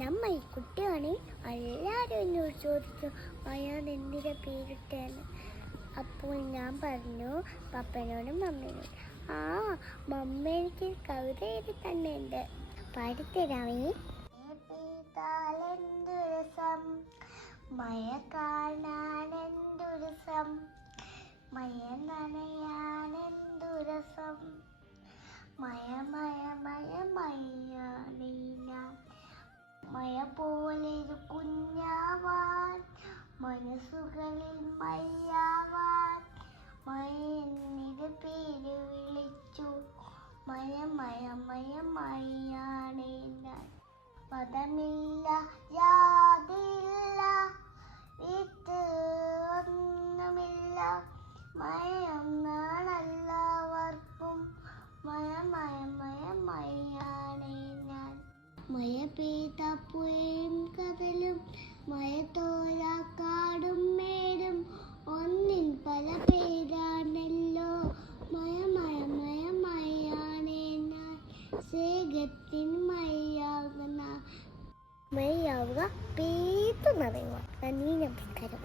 നമ്മ ഈ കുട്ടിയാണെങ്കിൽ എല്ലാവരും എന്നോട് ചോദിച്ചു അയാൾ എന്തിനാ പേരിട്ടേന്ന്. അപ്പോൾ ഞാൻ പറഞ്ഞു പപ്പനോടും മമ്മീനോടും. മമ്മ എനിക്ക് കവിത എഴുതി തന്നെ ഉണ്ട്, പാടിത്തരാമേ. എന്തു രസം മഴ കാണാൻ, എന്തു രസം മഴ നനയാൻ, എന്തു രസം മഴ മഴ മഴ മഴയാണീന മഴ പോലൊരു കുഞ്ഞാവാൻ, മനസ്സുകളിൽ മഴയാവാൻ മഴ എന്നിത് പേര് വിളിച്ചു. മഴ മഴ മഴ മഴയാണ് ഞാൻ. പദമില്ല ജാതിയില്ല വീട്ട് ഒന്നുമില്ല, മഴയൊന്നാണെല്ലാവർക്കും. മഴ മഴ മഴ മഴയാണ് ഞാൻ. മഴ പെയ്ത പുഴയും കടലും, മഴ തോരാ കാടും മേടും, ഒന്നിൻ പല പേരാണല്ലോ. മഴ മഴ മഴ മഴയാണ് ഞാൻ. സ്നേഹത്തിൻ മഴയാവുക പെയ്തു നിറയുക. നന്ദി, നമസ്കാരം.